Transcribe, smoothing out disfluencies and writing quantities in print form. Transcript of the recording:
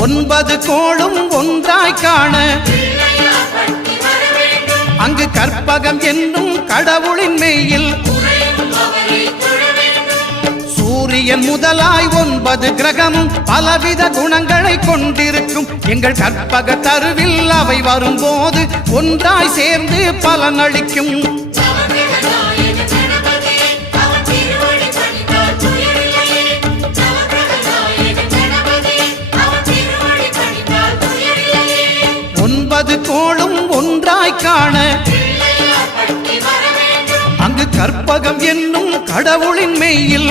9 கோளும் ஒன்றாய் காண அங்கு கற்பகம் என்னும் கடவுளின் மெய்யில் சூரியன் முதலாய் 9 கிரகமும் பலவித குணங்களை கொண்டிருக்கும் எங்கள் கற்பக தருவில் அவை வரும்போது ஒன்றாய் சேர்ந்து பலனளிக்கும். கோளும் ஒன்றாய் காண அங்கு கற்பகம் என்னும் கடவுளின் மெய்யில்